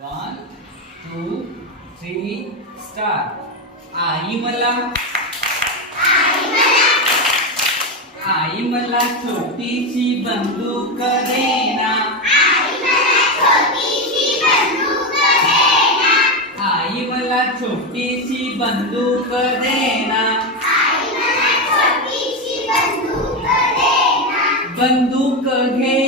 One two three star आई मला. आई मला छोटीशी बंदूक देना आई मला छोटीशी बंदूक देना बंदूक घे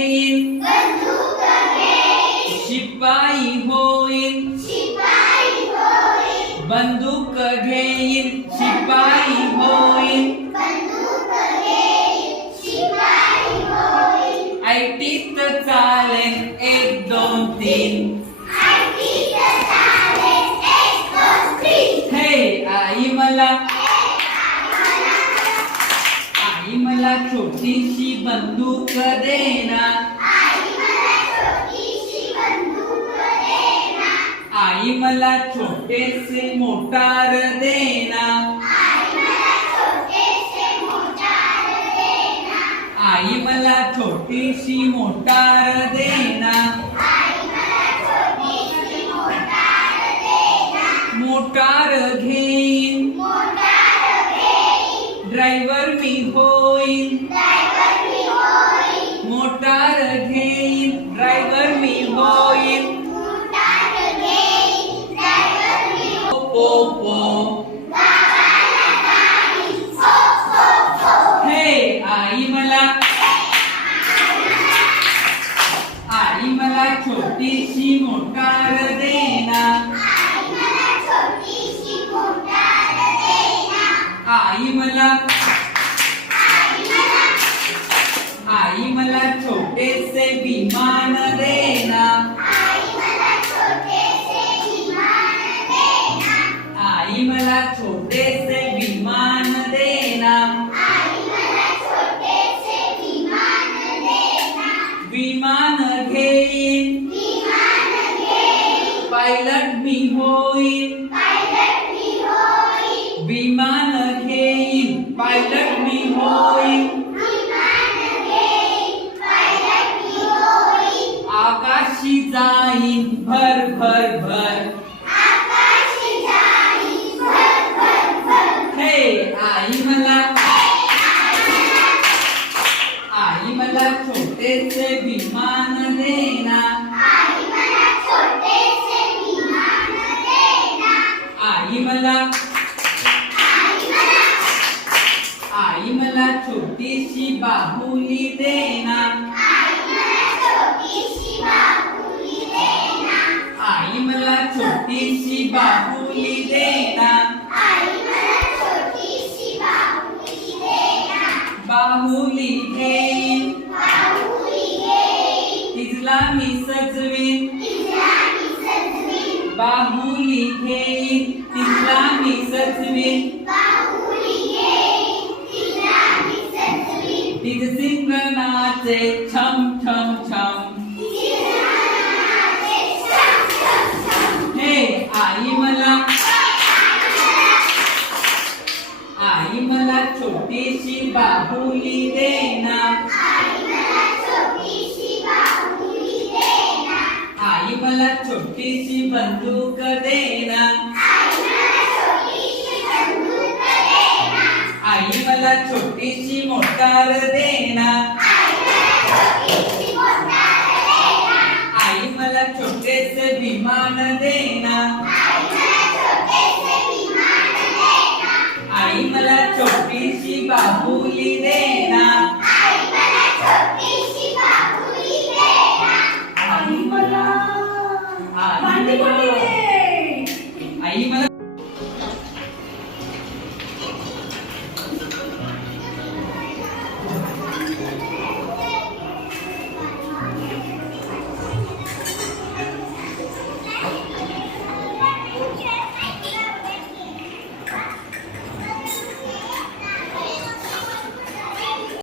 तीन. हे आई मला. आई मला छोटीशी बंदूक देना. आई मला छोटेसे मोटार देना. आई मला छोटीशी मोटार देना. मोटार घेईन. ड्रायव्हर मी होईन. मोटार घेईन. ड्रायव्हर मी होईन. पो पो हे आई मला. आई मला छोटीशी मोटार मला आई मला छोटेसे विमान देना. आई मला छोटेसे विमान देना. विमान घेईन. पायलट मी होईन. विमान पायलट मी होईन आकाशी जाईन भर भर भर हे आई मला आई मला छोटेसे बाहुली देना आई मला छोटीशी बाहुली देना बाहुली घेईन तिजला मी सजवीन. बाहुली घेईन तिजला मी सजवीन. सिंगनाचे छम छम छम. हे आई मला. आई मला छोटीशी बाहुली देना आई मला छोटीशी बंदूक देना आई मला छोटीशी मोटार देना आई मला छोटीशी बाहुली देना